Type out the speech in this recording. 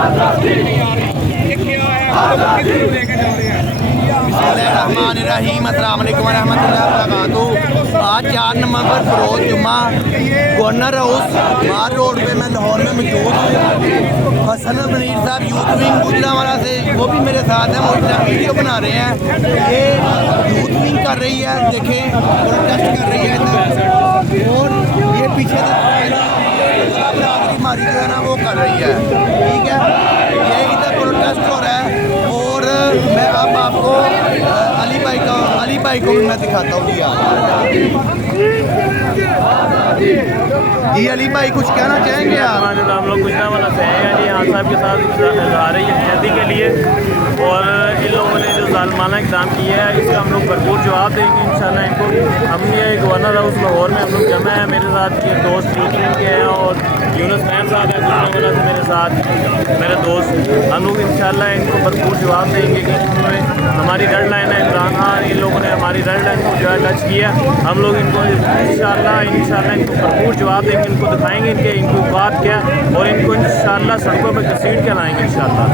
बिस्मिल्लाहिर्रहमानिर्रहीम। अस्सलाम वालेकुम रहमतुल्लाहि व बरकातुहू। आज 4 नवंबर फरोज जुम्मा गवर्नर हाउस मार रोड पे मैं लाहौर में मौजूद हूँ। हसन मनीर साहब यूथ विंग गुजरांवाला से वो भी मेरे साथ हैं, वो इतना वीडियो बना रहे हैं। ये यूथ विंग कर रही है, देखें प्रोटेस्ट कर रही है इधर, और ये पीछे बरादरी हमारी जो है ना वो कर रही है, ठीक है। ये इधर प्रोटेस्ट हो रहा है, और मैं अब आपको अली भाई को भी मैं दिखाता हूँ। जी अली भाई कुछ कहना चाहेंगे आप? हम लोग गुजरांवाला से हैं जी, यहाँ साहब के साथ आ रही है जल्दी के लिए, और इन लोगों ने जो जालमाना इक़दाम किया है इसका हम लोग भरपूर जवाब देंगे इंशाल्लाह इनको। हम ये गवर्नर हाउस लाहौर में हम लोग जमा है, मेरे साथ ये दोस्त यूथ विंग के हैं, और यूनुस मैम साहब हैं गुजरांवाला से मेरे साथ, मेरे दोस्त। हम लोग इंशाल्लाह इनको भरपूर जवाब देंगे कि इन्होंने हमारी रेड लाइन है, इमरान खान इन लोगों ने हमारी रेड लाइन को जो है टच किया। हम लोग इनको इंशाल्लाह इनको भरपूर जवाब देंगे, इनको दिखाएंगे इनकी बात क्या, और इनको इंशाल्लाह सड़कों पर घसीट के लाएंगे इंशाल्लाह।